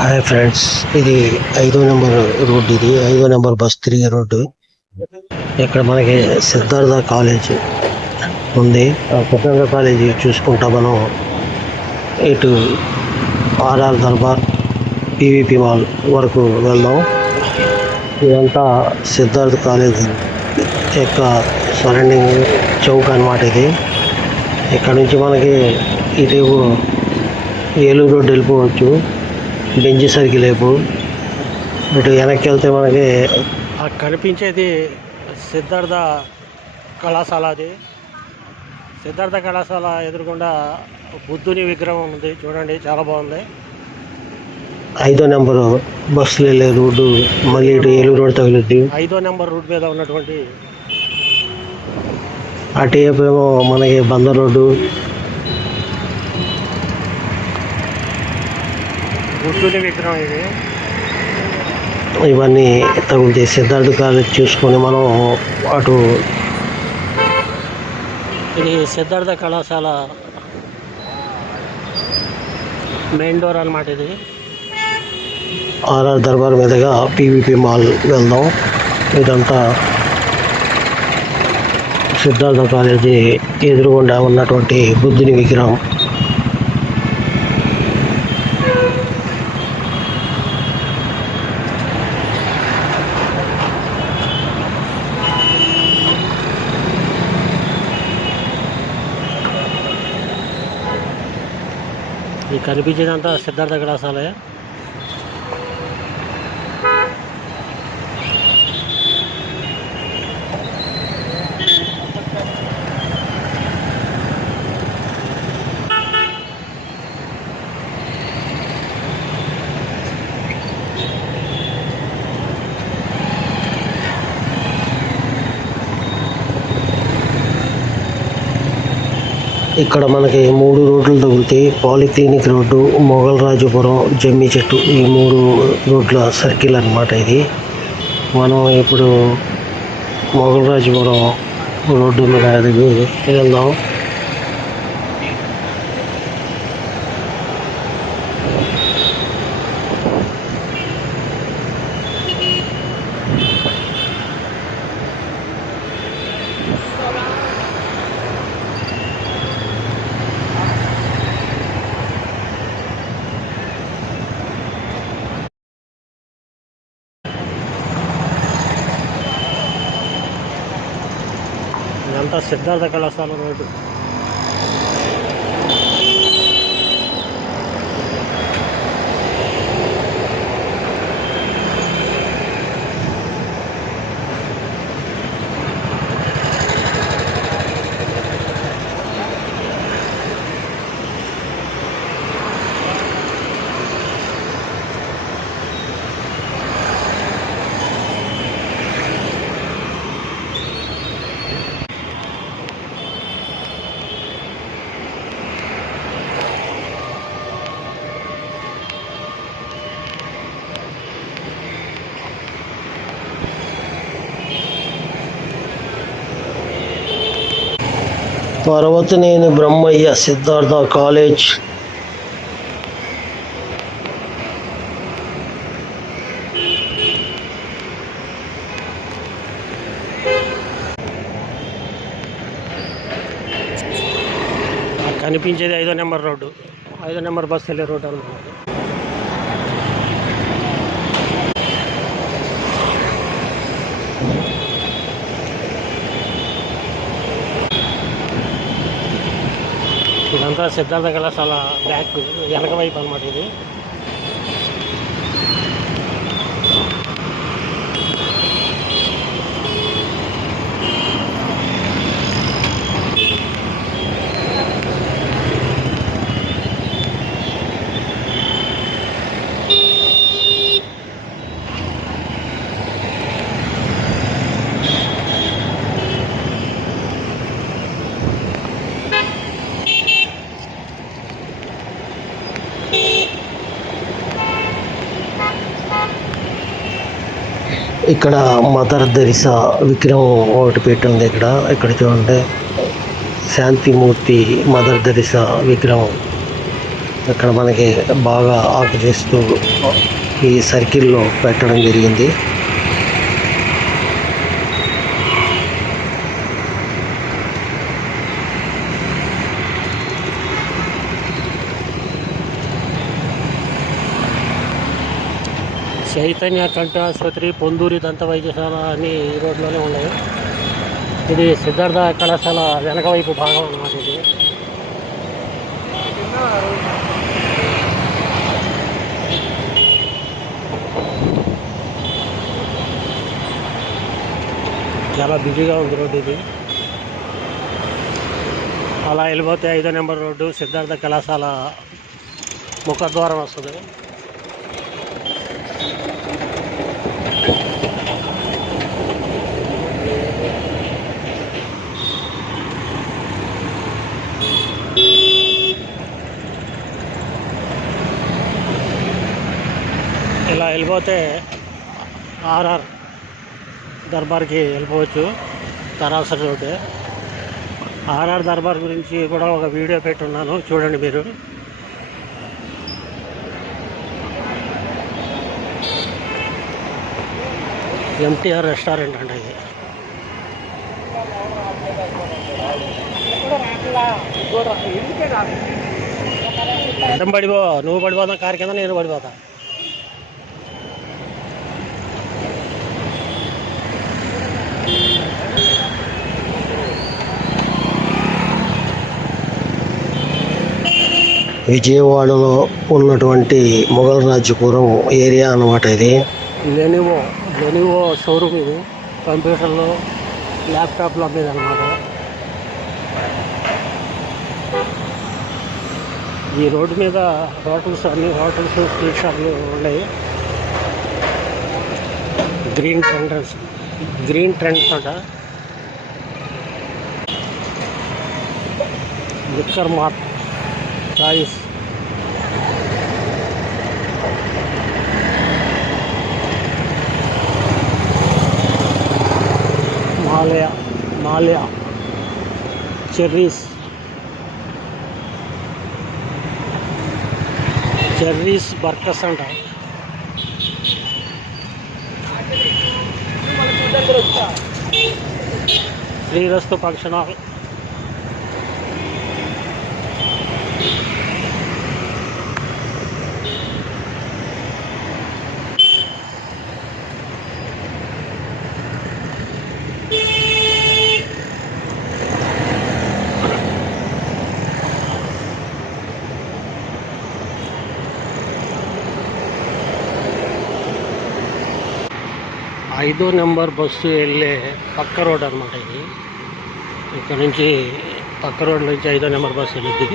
Hi friends, ఇది 5వ number road. ఇది 5వ నెంబర్ బస్ తిరిగే రోడ్డు. ఇక్కడ మనకి సిద్ధార్థ కాలేజ్ ఉంది. సిద్ధార్థ కాలేజీ చూసుకుంటా మనం ఇటు ఆర్ఆర్ దర్బార్, పీవీపీ మాల్ వరకు వెళ్దాం. ఇదంతా సిద్ధార్థ కాలేజ్ యొక్క సరౌండింగ్ చౌక్ అన్నమాట. ఇది ఇక్కడ నుంచి మనకి ఇటు ఏలూరు రోడ్డు వెళ్ళిపోవచ్చు, బెంజి సర్కిల్ వైపు. ఇటు వెనక్కి వెళ్తే మనకి కనిపించేది సిద్ధార్థ కళాశాల. అది సిద్ధార్థ కళాశాల ఎదురుగుండా బుద్ధుని విగ్రహం ఉంది, చూడండి, చాలా బాగుంది. 5వ నెంబరు బస్సులు వెళ్ళే రోడ్డు మళ్ళీ ఇటు ఏలూరు రోడ్డు తగులుద్ది. 5వ నెంబర్ రోడ్డు మీద ఉన్నటువంటి అటువైపు ఏమో మనకి బందర్ రోడ్డు, బుద్ధుని విగ్రహం ఇది. ఇవన్నీ తగులుతాయి. సిద్ధార్థ కాలేజ్ చూసుకొని మనం అటు ఇది సిద్ధార్థ కళాశాల మెయిన్ డోర్ అన్నమాట. ఇది ఆర్ఆర్ దర్బార్ మీదుగా పీవీపీ మాల్ వెళ్దాం. ఇదంతా సిద్ధార్థ కాలేజీ ఎదురుగుండా ఉన్నటువంటి బుద్ధుని విగ్రహం. ఈ కనిపించేదంతా సిద్ధార్థ కళాశాలే. ఇక్కడ మనకి 3 రోడ్లు తగులుతాయి. పాలిక్లినిక్ రోడ్డు, మొగల్ రాజుపురం, జమ్మి చెట్టు, ఈ 3 రోడ్ల సర్కిల్ అన్నమాట. ఇది మనం ఇప్పుడు మొగల్ రాజుపురం రోడ్డు మీద వెళ్దాం. ఇదంతా సిద్ధార్థ కళాశాల రోడ్డు. పర్వతనేని బ్రహ్మయ్య సిద్ధార్థ కాలేజ్. కనిపించేది 5వ నెంబర్ రోడ్డు, 5వ నెంబర్ బస్సు వెళ్ళే రోడ్డు అన్నమాట. ఇదంతా సిద్ధార్థ కళాశాల బ్యాక్ వెనక వైపు అన్నమాట. ఇది ఇక్కడ మదర్ తెరిసా విగ్రహం ఒకటి పెట్టి ఉంది. ఇక్కడ చూడండి, శాంతిమూర్తి మదర్ తెరిసా విగ్రహం ఇక్కడ మనకి బాగా ఆకు చేస్తూ ఈ సర్కిల్లో పెట్టడం జరిగింది. చైతన్య కంటి ఆసుపత్రి, పొందూరి దంత వైద్యశాల అన్ని ఈ రోడ్లోనే ఉన్నాయి. ఇది సిద్ధార్థ కళాశాల వెనక వైపు భాగం అన్నమాట. ఇది చాలా బిజీగా ఉంది రోడ్డు. ఇది అలా వెళ్ళిపోతే 5వ నెంబర్ రోడ్డు సిద్ధార్థ కళాశాల ముఖద్వారం వస్తుంది. ఇలా వెళ్ళిపోతే ఆర్ఆర్ దర్బార్కి వెళ్ళిపోవచ్చు. తరాసరి రోడ్డు. ఆర్ఆర్ దర్బార్ గురించి కూడా ఒక వీడియో పెట్టున్నాను, చూడండి మీరు. ఎంటీఆర్ రెస్టారెంట్ అండి ఇది. అడ్డం పడిపో, నువ్వు పడిపోతా కారు కింద, నేను పడిపోతా. విజయవాడలో ఉన్నటువంటి మొఘల్ రాజ్యపురం ఏరియా అన్నమాట ఇది. లెనివో షోరూమ్ ఇది. కంప్యూటర్లు, ల్యాప్టాప్లు అమ్మేది అనమాట. ఈ రోడ్డు మీద అన్ని హోటల్స్, స్వీట్ షాప్లు ఉన్నాయి. గ్రీన్ ట్రెండ్స్ అంట. లిక్కర్ మార్ట్, చాయిస్, మాలయా, చెర్రీస్ బర్కస్ అంట. Srirastu function hall. ఐదో నెంబర్ బస్సు వెళ్ళే పక్క రోడ్ అనమాట ఇది. ఇక్కడ నుంచి పక్క రోడ్ నుంచి 5వ నెంబర్ బస్సు వెళ్ళింది.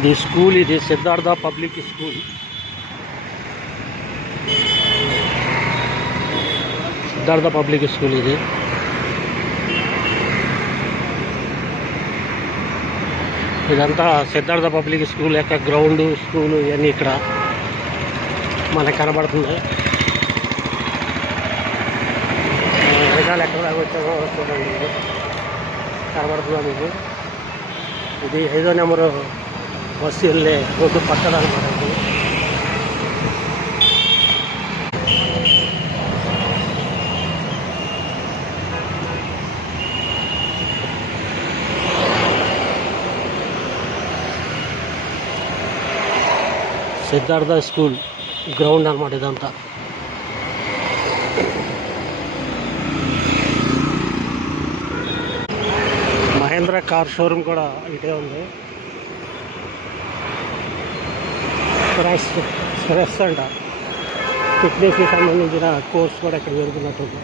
ఇది స్కూల్, ఇది సిద్ధార్థ పబ్లిక్ స్కూల్. ఇది ఇదంతా సిద్ధార్థ పబ్లిక్ స్కూల్ యొక్క గ్రౌండ్, స్కూలు ఇవన్నీ ఇక్కడ మనకు కనబడుతుంది. వెనకాల ఎక్కడ దాకా వచ్చామో చూడండి, కనబడుతుందా మీకు. ఇది 5వ నెంబరు బస్సు వెళ్ళే రోడ్డు పక్కన అనమాట. ఇది సిద్ధార్థ స్కూల్ గ్రౌండ్ అనమాట ఇదంతా. మహేంద్ర కార్ షోరూమ్ కూడా ఇటే ఉంది. స్ట్రెస్ అంట, ఫిట్నెస్కి సంబంధించిన కోర్స్ కూడా ఇక్కడ జరుగుతున్నట్టుంది.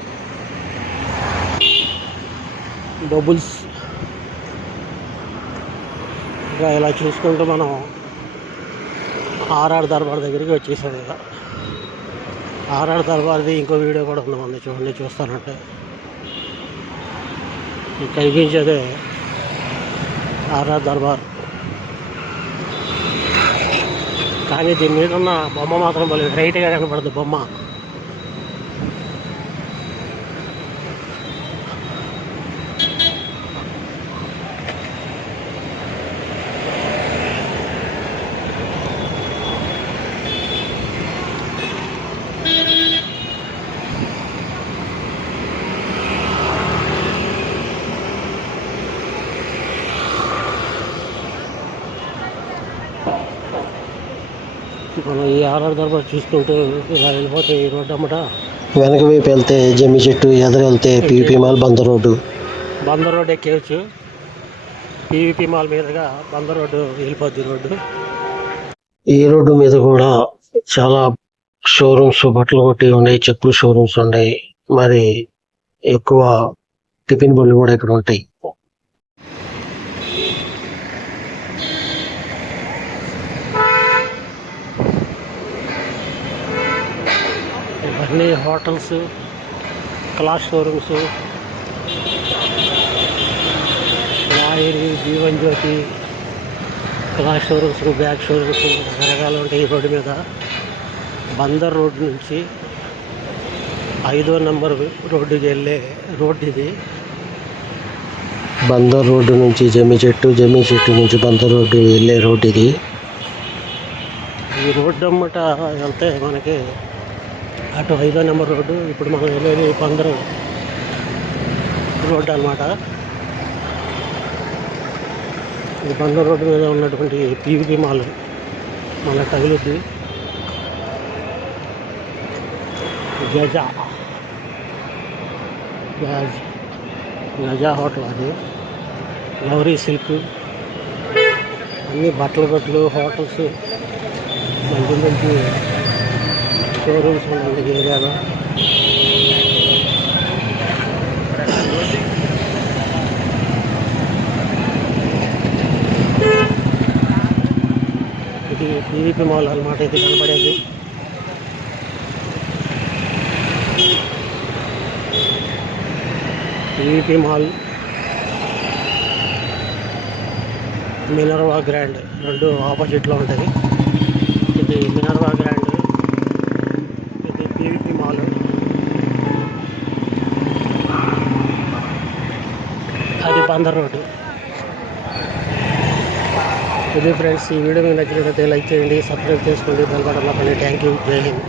బబుల్స్. ఇంకా ఇలా చూసుకుంటూ మనం ఆర్ఆర్ దర్బార్ దగ్గరికి వచ్చేసాం. ఇక ఆర్ఆర్ దర్బార్ది ఇంకో వీడియో కూడా ఉందామండి, చూడండి. చూస్తానంటే కనిపించేదే ఆర్ఆర్ దర్బార్. కానీ దీని మీద ఉన్న బొమ్మ మాత్రం భలే వెరైటీగా కనపడుతుంది. బొమ్మ మనం ఈ ఆర్ఆర్ దర్బార్ చూసుకుంటూ ఇలా వెళ్ళిపోతే ఈ రోడ్డు అమ్మట వెనక వైపు వెళ్తే జమ్మి చెట్టు, ఎదురు వెళ్తే PVP mall, Bandar road. Bandar road ఎక్కేయచ్చు. పీవీపీ మాల్ మీదుగా బందర్ రోడ్డు వెళ్ళిపోద్ది రోడ్డు. ఈ రోడ్డు మీద కూడా చాలా షోరూమ్స్, బట్టలు కొట్టి ఉన్నాయి, చెప్పులు షోరూమ్స్ ఉన్నాయి. మరి ఎక్కువ టిఫిన్ బండ్లు కూడా ఇక్కడ ఉంటాయి. ఇవన్నీ hotels, class showrooms, లాయరీ, Jeevan Jyoti, class showrooms, bag showrooms రకరకాలు ఉంటాయి ఈ రోడ్డు మీద. బందర్ రోడ్డు నుంచి 5వ నెంబర్ రోడ్డుకి వెళ్ళే రోడ్డు ఇది. బందర్ రోడ్డు నుంచి జమ్మి చెట్టు, జమ్మి చెట్టు నుంచి బందర్ రోడ్డు వెళ్ళే రోడ్డు ఇది. ఈ రోడ్డు అమ్మట వెళ్తే మనకి అటు 5వ నెంబర్ రోడ్డు, ఇప్పుడు మనం వెళ్ళేది బందర్ రోడ్డు అన్నమాట. ఈ బందర్ రోడ్డు మీద ఉన్నటువంటి పీవీపీ మాల్ మన తగులుద్ది. గజా హోటల్ అది. గౌరీ సిల్క్, అన్ని బట్టలు హోటల్స్, మంచి మంచి షోరూమ్స్ ఉన్నాయి ఏరియాలో. ఇది పీవీపీ మాల్ అన్నమాట. ఇది కనబడేది పీవీపీ మాల్, మినర్వా గ్రాండ్ రెండు ఆపోజిట్లో ఉంటుంది. ఇది మినర్వా గ్రాండ్, ఇది పీవీపీ మాల్. అది బందర్ రోడ్డు. ఇది ఫ్రెండ్స్, ఈ వీడియో మీకు నచ్చినట్లయితే లైక్ చేయండి, సబ్స్క్రైబ్ చేసుకోండి, బెల్ బటన్ నొక్కండి. థ్యాంక్ యూ, జై హింద్.